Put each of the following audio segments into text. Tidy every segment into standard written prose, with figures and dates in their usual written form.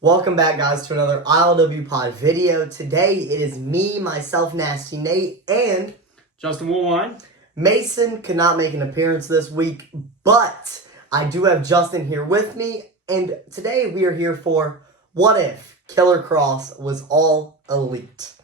Welcome back, guys, to another ILWPOD video. Today, it is me, myself, Nasty Nate, and Justin Woolwine. Mason could not make an appearance this week, but I do have Justin here with me, and today we are here for What If Killer Kross was all elite?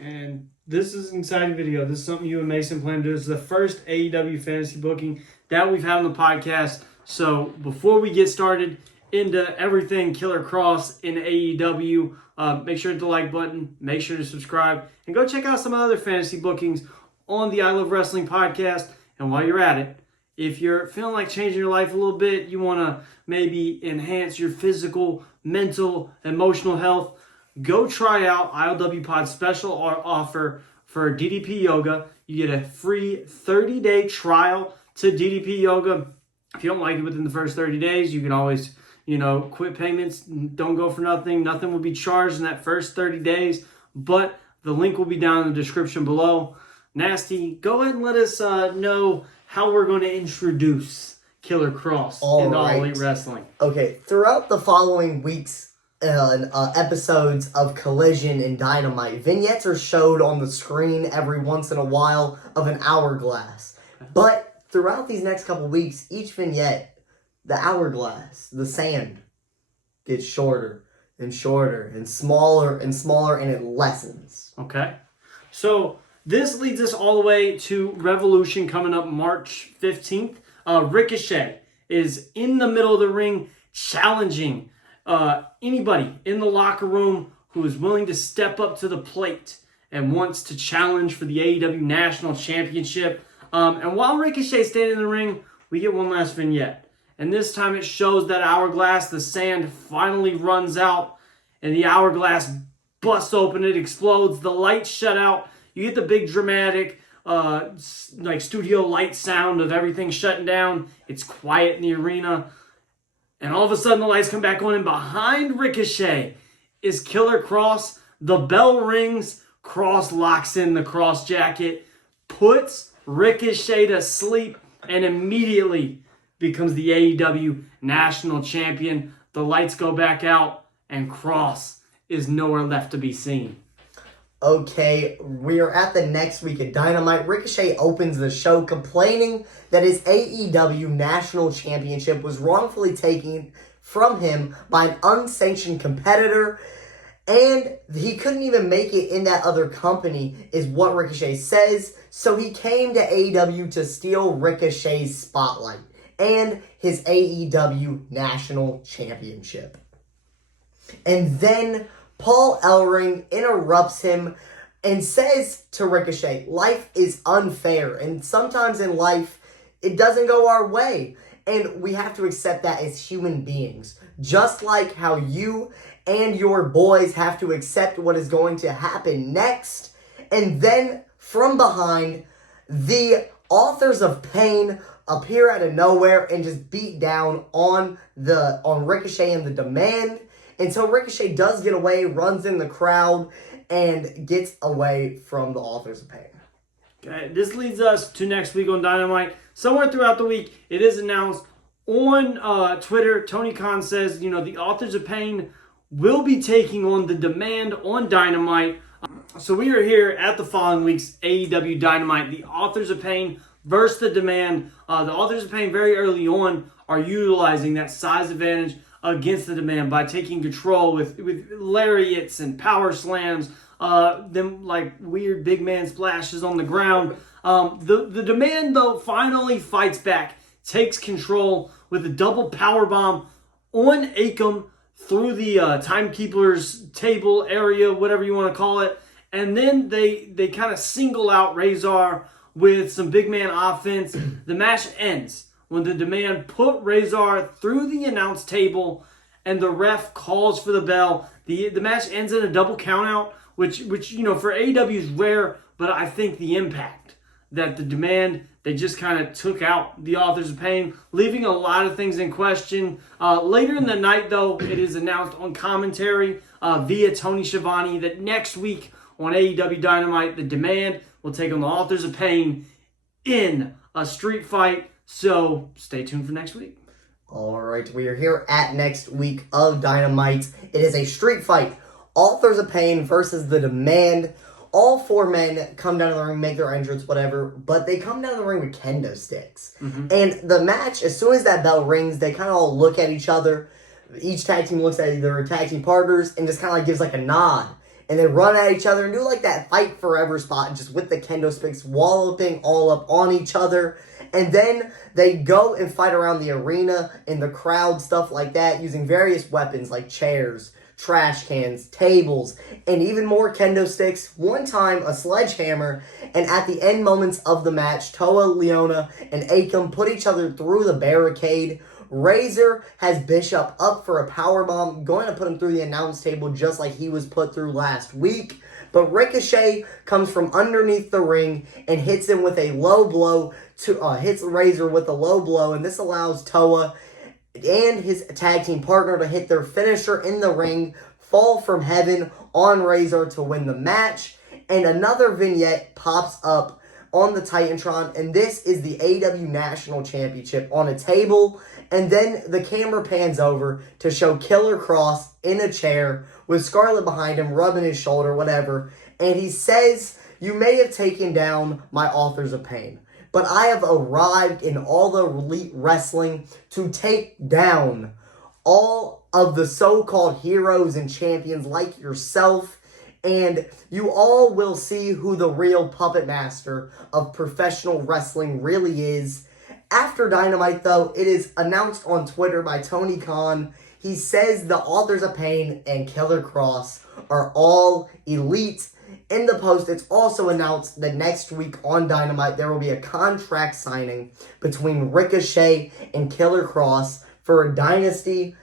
And this is an exciting video. This is something you and Mason plan to do. This is the first AEW fantasy booking that we've had on the podcast. So before we get started into everything Killer Kross in AEW, make sure to hit the like button, make sure to subscribe, and go check out some other fantasy bookings on the I Love Wrestling podcast. And while you're at it, if you're feeling like changing your life a little bit, you want to maybe enhance your physical, mental, emotional health, go try out ILWPOD's special offer for DDPYoga. You get a free 30-day trial to DDPYoga. If you don't like it within the first 30 days, you can always quit payments. Don't go for nothing. Nothing will be charged in that first 30 days, but the link will be down in the description below. Nasty, go ahead and let us know how we're going to introduce Killer Kross in All Elite Wrestling. Okay, throughout the following weeks, episodes of Collision and Dynamite, vignettes are showed on the screen every once in a while of an hourglass. But throughout these next couple weeks, each vignette, the hourglass, the sand, gets shorter and shorter and smaller, and it lessens. Okay. So this leads us all the way to Revolution coming up March 15th. Ricochet is in the middle of the ring challenging anybody in the locker room who is willing to step up to the plate and wants to challenge for the AEW National Championship. And while Ricochet's standing in the ring, we get one last vignette. And this time it shows that hourglass, the sand finally runs out, and the hourglass busts open, it explodes, the lights shut out. You get the big dramatic, studio light sound of everything shutting down. It's quiet in the arena. And all of a sudden the lights come back on, and behind Ricochet is Killer Kross. The bell rings, Kross locks in the Kross jacket, puts Ricochet to sleep, and immediately becomes the AEW National Champion. The lights go back out, and Kross is nowhere left to be seen. Okay, we are at the next week of Dynamite. Ricochet opens the show complaining that his AEW National Championship was wrongfully taken from him by an unsanctioned competitor, and he couldn't even make it in that other company, is what Ricochet says. So he came to AEW to steal Ricochet's spotlight and his AEW National Championship. And then Paul Ellering interrupts him and says to Ricochet, life is unfair, and sometimes in life, it doesn't go our way. And we have to accept that as human beings. Just like how you and your boys have to accept what is going to happen next. And then, from behind, the Authors of Pain appear out of nowhere and just beat down on Ricochet and the Demand. Until Ricochet does get away, runs in the crowd, and gets away from the Authors of Pain. Okay, this leads us to next week on Dynamite. Somewhere throughout the week, it is announced on Twitter. Tony Khan says, the Authors of Pain will be taking on the Demand on Dynamite. So we are here at the following week's AEW Dynamite. The Authors of Pain versus the Demand. The Authors of Pain very early on are utilizing that size advantage against the Demand by taking control with lariats and power slams, them like weird big man splashes on the ground. The Demand, though, finally fights back, takes control with a double power bomb on Akam through the timekeeper's table area, whatever you want to call it. And then they kind of single out Razor with some big man offense. The match ends when the Demand put Razor through the announce table and the ref calls for the bell. The match ends in a double countout, which for AEW is rare, but I think the impact that the Demand, they just kind of took out the Authors of Pain, leaving a lot of things in question. Later in the night, though, it is announced on commentary via Tony Schiavone that next week on AEW Dynamite, the Demand will take on the Authors of Pain in a street fight. So stay tuned for next week. All right, we are here at next week of Dynamite. It is a street fight. Authors of Pain versus The Demand. All four men come down to the ring, make their entrance, whatever, but they come down to the ring with kendo sticks. And the match, as soon as that bell rings, they kind of all look at each other. Each tag team looks at their tag team partners and just kind of like gives like a nod. And they run at each other and do like that fight forever spot just with the kendo sticks walloping all up on each other. And then they go and fight around the arena in the crowd, stuff like that, using various weapons like chairs, trash cans, tables, and even more kendo sticks. One time, a sledgehammer. And at the end moments of the match, Toa, Leona, and Akam put each other through the barricade. Razor has Bishop up for a powerbomb, going to put him through the announce table just like he was put through last week. But Ricochet comes from underneath the ring and hits him with a low blow, hits Razor with a low blow, and this allows Toa and his tag team partner to hit their finisher in the ring, fall from heaven on Razor to win the match. And another vignette pops up on the Titantron, and this is the AEW National Championship on a table. And then the camera pans over to show Killer Kross in a chair with Scarlett behind him, rubbing his shoulder, whatever. And he says, "You may have taken down my Authors of Pain, but I have arrived in all the elite wrestling to take down all of the so-called heroes and champions like yourself. And you all will see who the real puppet master of professional wrestling really is." After Dynamite, though, it is announced on Twitter by Tony Khan. He says the Authors of Pain and Killer Kross are all elite. In the post, it's also announced that next week on Dynamite, there will be a contract signing between Ricochet and Killer Kross for a dynasty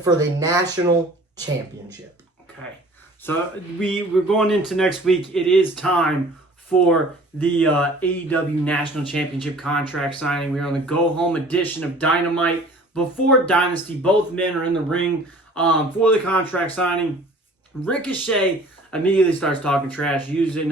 for the National Championship. Okay. So we're going into next week. It is time for the AEW National Championship contract signing. We're on the go-home edition of Dynamite. Before Dynasty, both men are in the ring for the contract signing. Ricochet immediately starts talking trash, using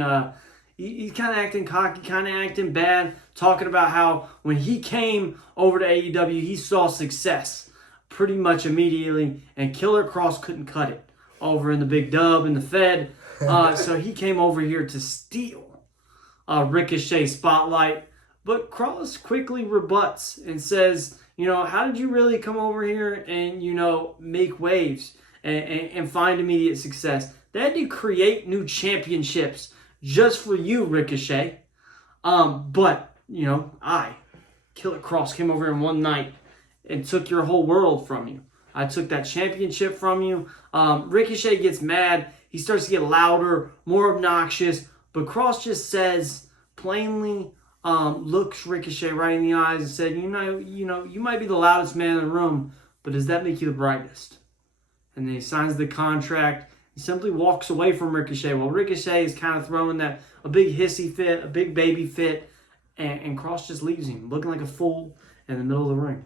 he's kind of acting cocky, kind of acting bad, talking about how when he came over to AEW, he saw success pretty much immediately, and Killer Kross couldn't cut it over in the Big Dub and the Fed. So he came over here to steal Ricochet spotlight. But Kross quickly rebuts and says, how did you really come over here and, make waves and find immediate success? They had to create new championships just for you, Ricochet. But, I, Killer Kross, came over in one night and took your whole world from you. I took that championship from you. Ricochet gets mad. He starts to get louder, more obnoxious. But Kross just says, plainly, looks Ricochet right in the eyes and said, you might be the loudest man in the room, but does that make you the brightest? And then he signs the contract. He simply walks away from Ricochet. Well, Ricochet is kind of throwing a big hissy fit, a big baby fit, and Kross just leaves him, looking like a fool in the middle of the ring.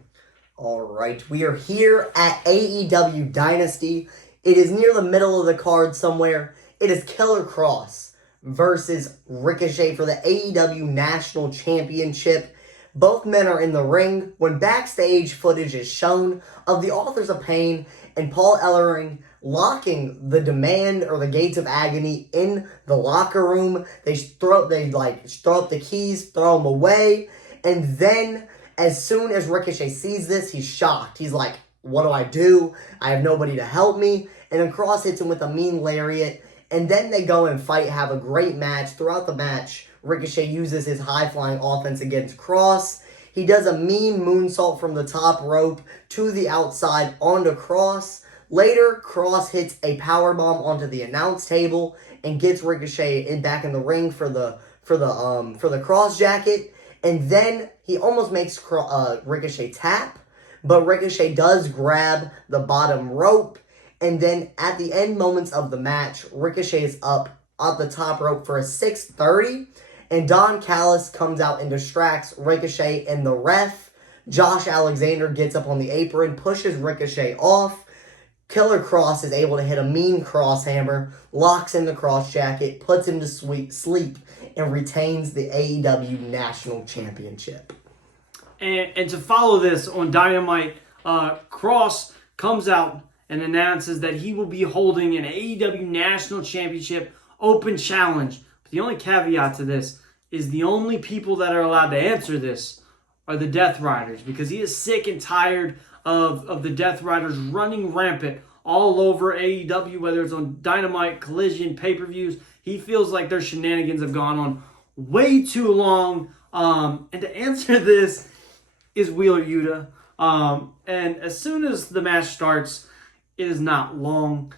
All right, we are here at AEW Dynasty. It is near the middle of the card somewhere. It is Killer Kross versus Ricochet for the AEW National Championship. Both men are in the ring when backstage footage is shown of the Authors of Pain and Paul Ellering locking the Demand or the Gates of Agony in the locker room. They throw up the keys, throw them away, and then as soon as Ricochet sees this, he's shocked. He's like, "What do I do? I have nobody to help me." And then Kross hits him with a mean lariat. And then they go and fight, have a great match. Throughout the match, Ricochet uses his high-flying offense against Kross. He does a mean moonsault from the top rope to the outside onto Kross. Later, Kross hits a powerbomb onto the announce table and gets Ricochet back in the ring for the Kross jacket. And then he almost makes Ricochet tap, but Ricochet does grab the bottom rope. And then at the end moments of the match, Ricochet is up at the top rope for a 630. And Don Callis comes out and distracts Ricochet and the ref. Josh Alexander gets up on the apron, pushes Ricochet off. Killer Kross is able to hit a mean cross hammer, locks in the Kross jacket, puts him to sleep, and retains the AEW National Championship. And to follow this on Dynamite, Kross comes out and announces that he will be holding an AEW National Championship Open Challenge. But the only caveat to this is the only people that are allowed to answer this are the Death Riders, because he is sick and tired of the Death Riders running rampant all over AEW, whether it's on Dynamite, Collision, pay-per-views. He feels like their shenanigans have gone on way too long. And to answer this is Wheeler Yuta. And as soon as the match starts, it is not long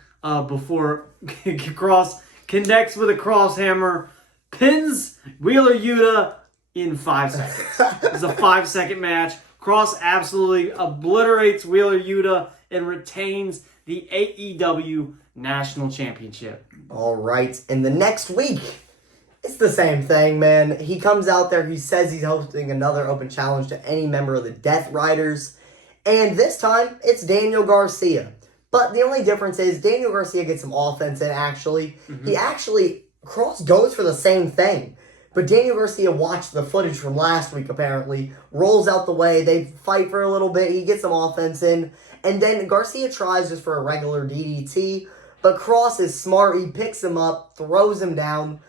before Kross connects with a cross hammer, pins Wheeler Yuta in 5 seconds. It's a 5-second match. Kross absolutely obliterates Wheeler Yuta and retains the AEW National Championship. All right. And the next week, it's the same thing, man. He comes out there, he says he's hosting another open challenge to any member of the Death Riders. And this time, it's Daniel Garcia. But the only difference is Daniel Garcia gets some offense in, actually. Kross goes for the same thing. But Daniel Garcia watched the footage from last week, apparently, rolls out the way, they fight for a little bit, he gets some offense in, and then Garcia tries just for a regular DDT, but Kross is smart, he picks him up, throws him down,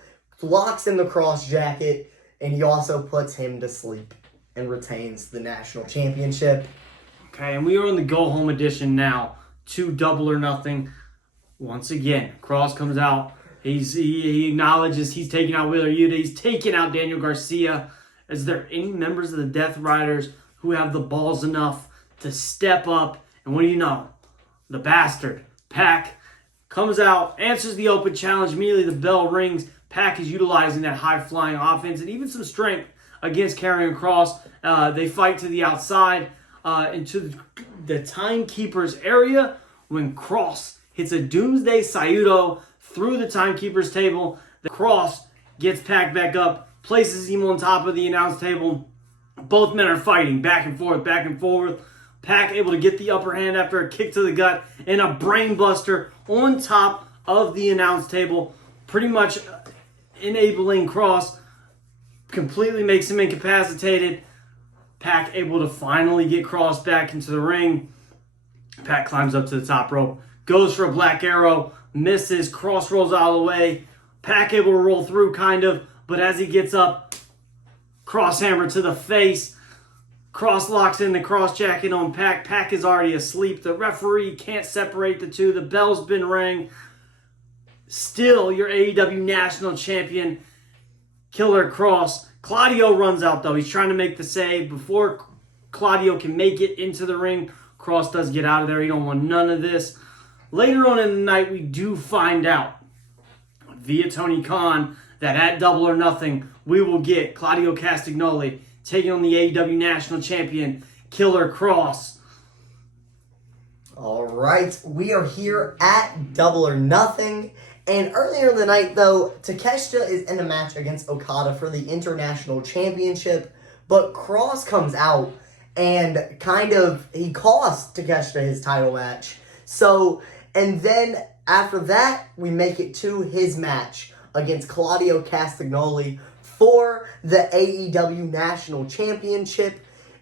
locks in the Kross jacket, and he also puts him to sleep and retains the national championship. Okay, and we are in the go-home edition now to Double or Nothing. Once again, Kross comes out. He acknowledges he's taking out Wheeler Yuta. He's taking out Daniel Garcia. Is there any members of the Death Riders who have the balls enough to step up? And what do you know? The bastard, Pac, comes out, answers the open challenge. Immediately the bell rings. Pac is utilizing that high-flying offense and even some strength against Karrion Kross. They fight to the outside into the timekeeper's area when Kross hits a Doomsday Sayudo through the timekeeper's table. The Kross gets Pac back up, places him on top of the announce table. Both men are fighting back and forth, back and forth. Pac able to get the upper hand after a kick to the gut and a brain buster on top of the announce table, pretty much enabling Kross, completely makes him incapacitated. Pac able to finally get Kross back into the ring. Pac climbs up to the top rope, goes for a Black Arrow, misses, Kross rolls out of the way. Pac able to roll through, kind of, but as he gets up, cross hammer to the face. Kross locks in the cross jacket on Pac. Pac is already asleep. The referee can't separate the two. The bell's been rang. Still, your AEW National Champion, Killer Kross. Claudio runs out, though. He's trying to make the save. Before Claudio can make it into the ring, Kross does get out of there. He don't want none of this. Later on in the night, we do find out via Tony Khan that at Double or Nothing, we will get Claudio Castagnoli taking on the AEW National Champion, Killer Kross. All right, we are here at Double or Nothing. And earlier in the night, though, Takeshita is in a match against Okada for the International Championship. But Kross comes out and he cost Takeshita his title match. And then after that, we make it to his match against Claudio Castagnoli for the AEW National Championship.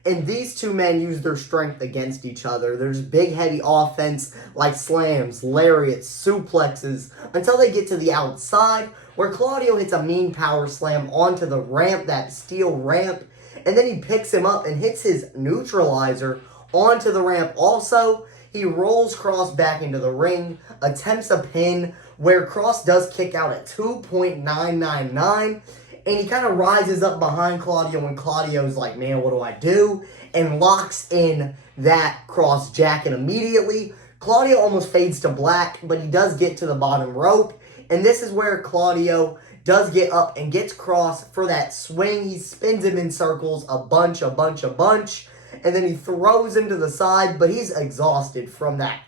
And these two men use their strength against each other. There's big, heavy offense like slams, lariats, suplexes, until they get to the outside, where Claudio hits a mean power slam onto the ramp, that steel ramp, and then he picks him up and hits his neutralizer onto the ramp also. He rolls Kross back into the ring, attempts a pin, where Kross does kick out at 2.999, and he kind of rises up behind Claudio when Claudio's like, man, what do I do? And locks in that Kross jacket immediately. Claudio almost fades to black, but he does get to the bottom rope, and this is where Claudio does get up and gets Kross for that swing. He spins him in circles a bunch, and then he throws him to the side, but he's exhausted from that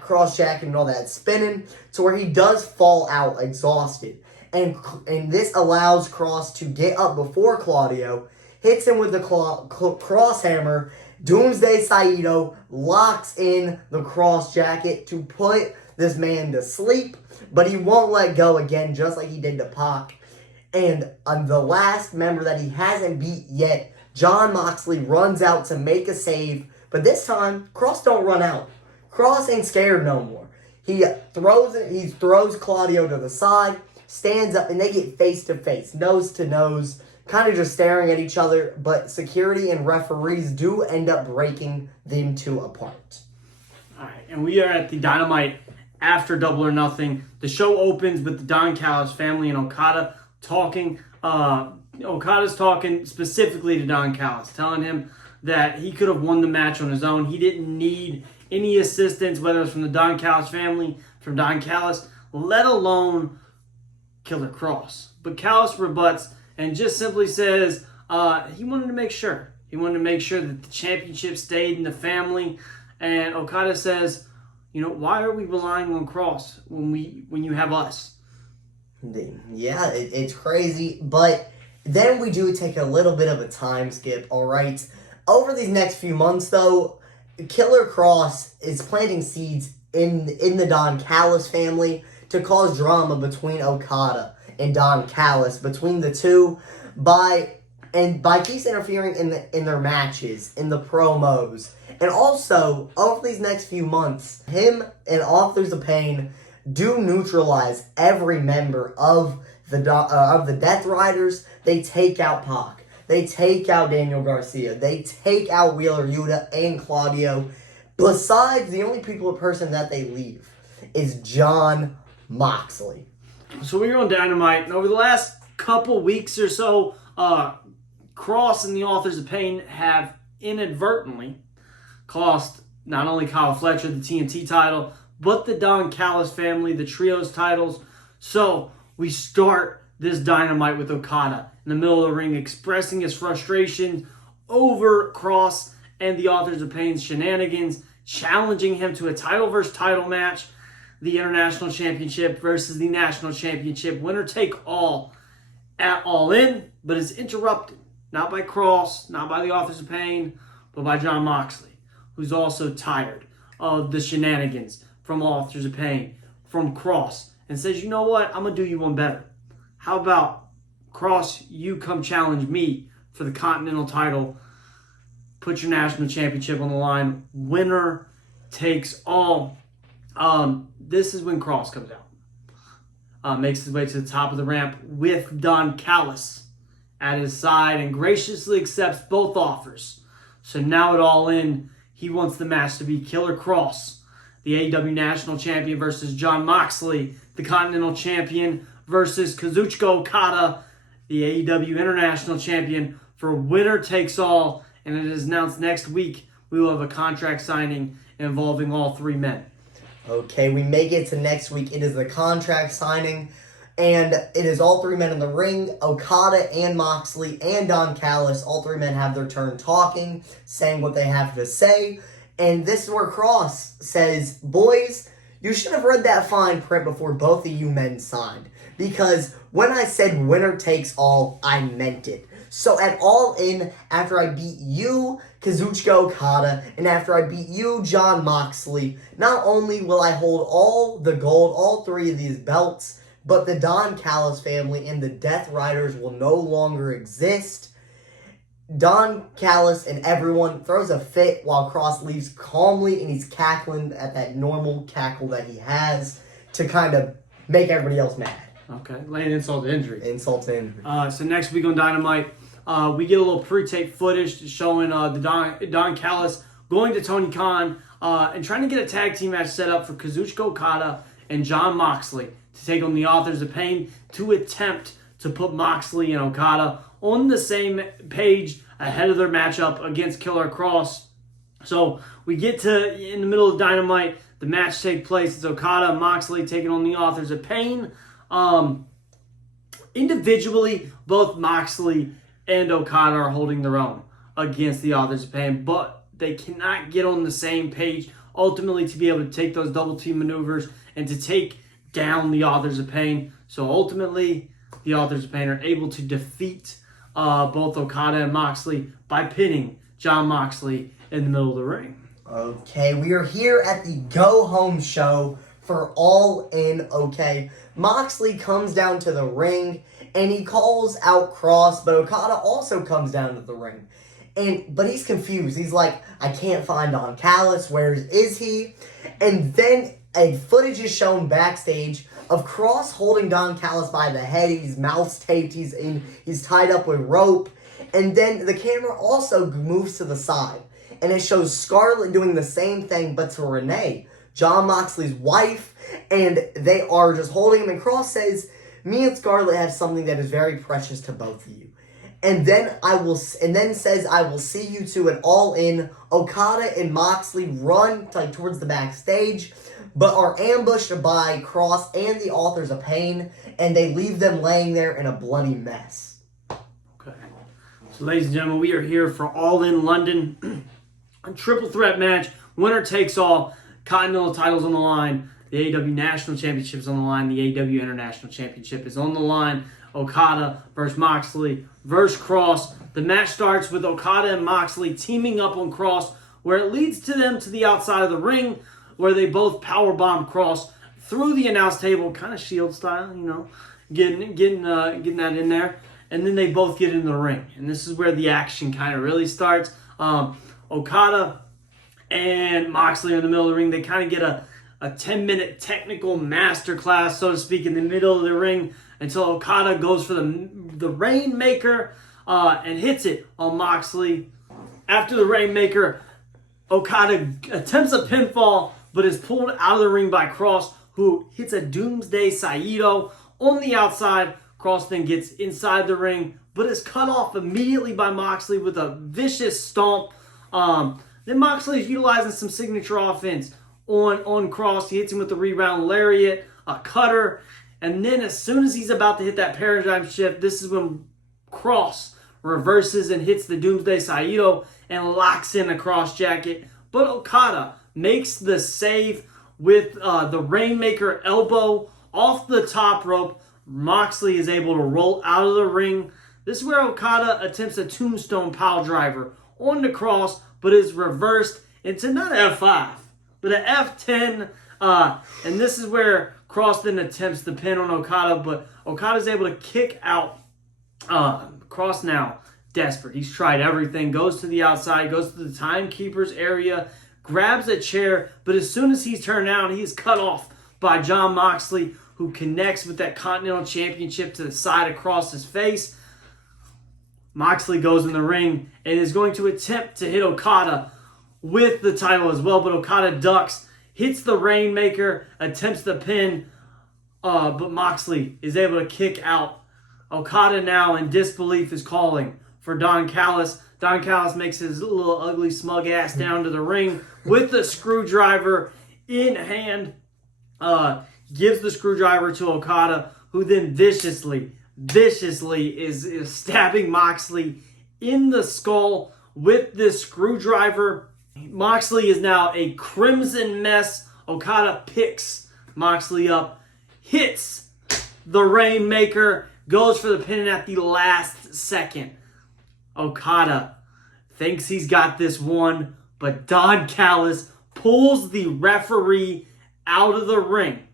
cross jacket and all that spinning, to where he does fall out exhausted. And this allows Kross to get up before Claudio, hits him with the cross hammer, Doomsday Saito, locks in the cross jacket to put this man to sleep, but he won't let go again, just like he did to Pac. And the last member that he hasn't beat yet, Jon Moxley, runs out to make a save But this time, Kross don't run out. Kross ain't scared no more. He throws Claudio to the side, stands up, and they get face to face, nose to nose, kind of just staring at each other, but security and referees do end up breaking them two apart. All right, and we are at the Dynamite after Double or Nothing. The show opens with the Don Callis family and Okada talking. Okada's talking specifically to Don Callis, telling him that he could have won the match on his own. He didn't need any assistance, whether it's from the Don Callis family, from Don Callis, let alone Killer Kross. But Callis rebuts and just simply says he wanted to make sure. He wanted to make sure that the championship stayed in the family. And Okada says, why are we relying on Kross when you have us? Yeah, it's crazy. But then we do take a little bit of a time skip, all right? Over these next few months, though, Killer Kross is planting seeds in the Don Callis family to cause drama between Okada and Don Callis, between the two, by keeps interfering in their matches, in the promos. And also, over these next few months, him and Authors of Pain do neutralize every member of the Death Riders. They take out Pac. They take out Daniel Garcia. They take out Wheeler Yuta and Claudio. Besides, the only person that they leave is Jon Moxley. So we're on Dynamite, and over the last couple weeks or so, Kross and the Authors of Pain have inadvertently cost not only Kyle Fletcher the TNT title, but the Don Callis family the Trios titles. So we start this Dynamite with Okada in the middle of the ring expressing his frustration over Kross and the Authors of Pain's shenanigans, challenging him to a title versus title match, the International Championship versus the National Championship, winner take all at All In, but is interrupted, not by Kross, not by the Authors of Pain, but by Jon Moxley, who's also tired of the shenanigans from Authors of Pain, from Kross, and says, you know what, I'm going to do you one better. How about, Kross, you come challenge me for the Continental title, put your national championship on the line, winner takes all. This is when Kross comes out. Makes his way to the top of the ramp with Don Callis at his side and graciously accepts both offers. So now at All In, he wants the match to be Killer Kross, the AEW National Champion, versus Jon Moxley, the Continental Champion, versus Kazuchika Okada, the AEW International Champion, for winner takes all. And it is announced next week we will have a contract signing involving all three men. Okay, we make it to next week. It is the contract signing, and it is all three men in the ring. Okada and Moxley and Don Callis, all three men have their turn talking, saying what they have to say. And this is where Kross says, boys, you should have read that fine print before both of you men signed. Because when I said winner takes all, I meant it. So at All In, after I beat you, Kazuchika Okada, and after I beat you, Jon Moxley, not only will I hold all the gold, all three of these belts, but the Don Callis family and the Death Riders will no longer exist. Don Callis and everyone throws a fit while Kross leaves calmly, and he's cackling at that normal cackle that he has to kind of make everybody else mad. Okay, laying insult to injury. Insult to injury. So next week on Dynamite, we get a little pre-tape footage showing the Don Callis going to Tony Khan and trying to get a tag team match set up for Kazuchika Okada and Jon Moxley to take on the Authors of Pain to attempt to put Moxley and Okada on the same page ahead of their matchup against Killer Kross. So we get to, in the middle of Dynamite, the match takes place. It's Okada and Moxley taking on the Authors of Pain. Individually, both Moxley and Okada are holding their own against the Authors of Pain, but they cannot get on the same page ultimately to be able to take those double team maneuvers and to take down the Authors of Pain. So ultimately, the Authors of Pain are able to defeat both Okada and Moxley by pinning Jon Moxley in the middle of the ring. Okay, we are here at the Go Home show for All In, okay? Moxley comes down to the ring, and he calls out Kross, but Okada also comes down to the ring. But he's confused. He's like, I can't find Don Callis. Where is he? And then a footage is shown backstage of Kross holding Don Callis by the head. His mouth's taped. He's tied up with rope. And then the camera also moves to the side. And it shows Scarlett doing the same thing, but to Renee, Jon Moxley's wife. And they are just holding him. And Kross says, me and Scarlett have something that is very precious to both of you. And then says, I will see you two at All In. Okada and Moxley run towards the backstage, but are ambushed by Kross and the Authors of Pain, and they leave them laying there in a bloody mess. Okay. So, ladies and gentlemen, we are here for All In London. A triple threat match. Winner takes all. Continental titles on the line. The AEW National Championship is on the line. The AEW International Championship is on the line. Okada versus Moxley versus Kross. The match starts with Okada and Moxley teaming up on Kross, where it leads to them to the outside of the ring, where they both powerbomb Kross through the announce table, kind of Shield style, getting that in there. And then they both get in the ring. And this is where the action kind of really starts. Okada and Moxley are in the middle of the ring. They kind of get a 10-minute technical masterclass, so to speak, in the middle of the ring, until Okada goes for the Rainmaker and hits it on Moxley. After the Rainmaker, Okada attempts a pinfall, but is pulled out of the ring by Kross, who hits a Doomsday Saito on the outside. Kross then gets inside the ring, but is cut off immediately by Moxley with a vicious stomp. Then Moxley is utilizing some signature offense on Kross. He hits him with the rebound lariat, a cutter, and then as soon as he's about to hit that paradigm shift, this is when Kross reverses and hits the Doomsday Saito and locks in a Kross jacket. But Okada makes the save with the Rainmaker elbow off the top rope. Moxley is able to roll out of the ring. This is where Okada attempts a tombstone pile driver onto Kross, but is reversed into not an F5, but an F10. And this is where Kross then attempts the pin on Okada, but Okada is able to kick out. Kross now desperate. He's tried everything. Goes to the outside, goes to the timekeeper's area, grabs a chair, but as soon as he's turned down, he is cut off by Jon Moxley, who connects with that Continental Championship to the side of Kross's face. Moxley goes in the ring and is going to attempt to hit Okada with the title as well, but Okada ducks, hits the Rainmaker, attempts the pin, but Moxley is able to kick out. Okada now in disbelief is calling for Don Callis. Don Callis makes his little ugly smug ass down to the ring with the screwdriver in hand. Gives the screwdriver to Okada, who then viciously is stabbing Moxley in the skull with this screwdriver. Moxley is now a crimson mess. Okada picks Moxley up, hits the Rainmaker, goes for the pin at the last second. Okada thinks he's got this one, but Don Callis pulls the referee out of the ring.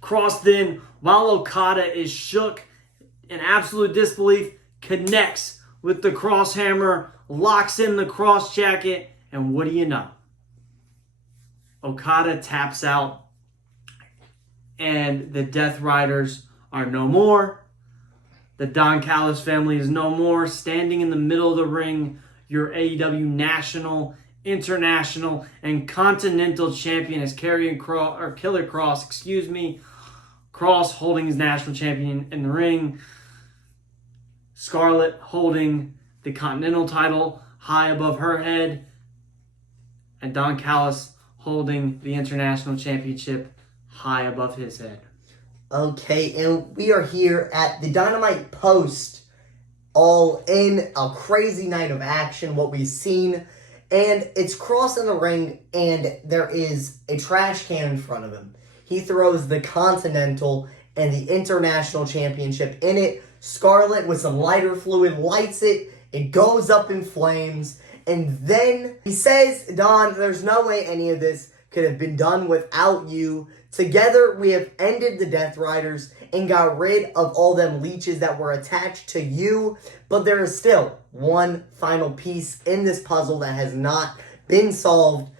Kross then, while Okada is shook in absolute disbelief, connects with the Kross hammer, locks in the Kross jacket, and what do you know? Okada taps out, and the Death Riders are no more. The Don Callis family is no more. Standing in the middle of the ring, your AEW National, International, and Continental Champion is Killer Kross, Kross holding his national champion in the ring. Scarlett holding the Continental title high above her head. And Don Callis holding the International Championship high above his head. Okay, and we are here at the Dynamite post, All In, a crazy night of action, what we've seen. And it's Kross in the ring, and there is a trash can in front of him. He throws the Continental and the International Championship in it. Scarlett, with some lighter fluid, lights it. It goes up in flames. And then he says, Don, there's no way any of this could have been done without you. Together, we have ended the Death Riders and got rid of all them leeches that were attached to you. But there is still one final piece in this puzzle that has not been solved.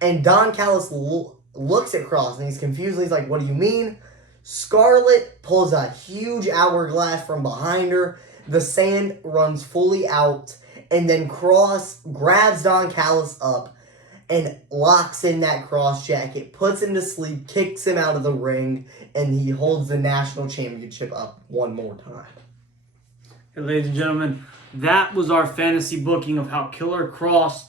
And Don Callis looks at Kross and he's confused. He's like, what do you mean? Scarlet pulls a huge hourglass from behind her. The sand runs fully out. And then Kross grabs Don Callis up and locks in that Kross jacket, puts him to sleep, kicks him out of the ring, and he holds the national championship up one more time. Hey, ladies and gentlemen, that was our fantasy booking of how Killer Kross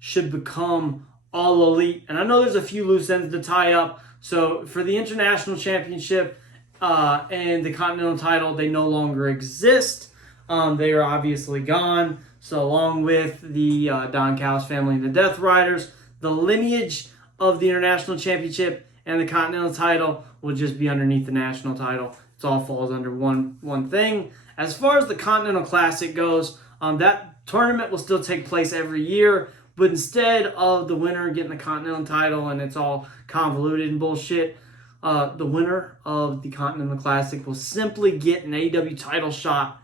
should become all elite. And I know there's a few loose ends to tie up. So for the international championship and the continental title, they no longer exist. They are obviously gone. So along with the Don Callis family and the Death Riders, the lineage of the international championship and the continental title will just be underneath the national title. It all falls under one thing. As far as the Continental Classic goes, that tournament will still take place every year, but instead of the winner getting the continental title and it's all convoluted and bullshit, the winner of the Continental Classic will simply get an AEW title shot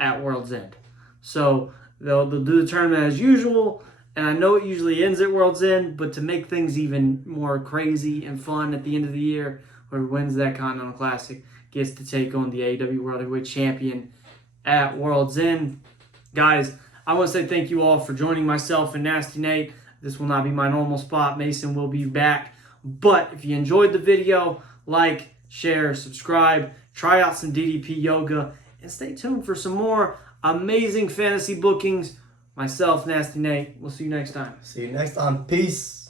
at World's End. So they'll do the tournament as usual, and I know it usually ends at World's End, but to make things even more crazy and fun at the end of the year, whoever wins that Continental Classic gets to take on the AEW World Heavyweight Champion at World's End. Guys, I want to say thank you all for joining myself and Nasty Nate. This will not be my normal spot. Mason will be back. But if you enjoyed the video, like, share, subscribe, try out some DDPYoga, and stay tuned for some more amazing fantasy bookings. Myself, Nasty Nate. We'll see you next time. See you next time. Peace.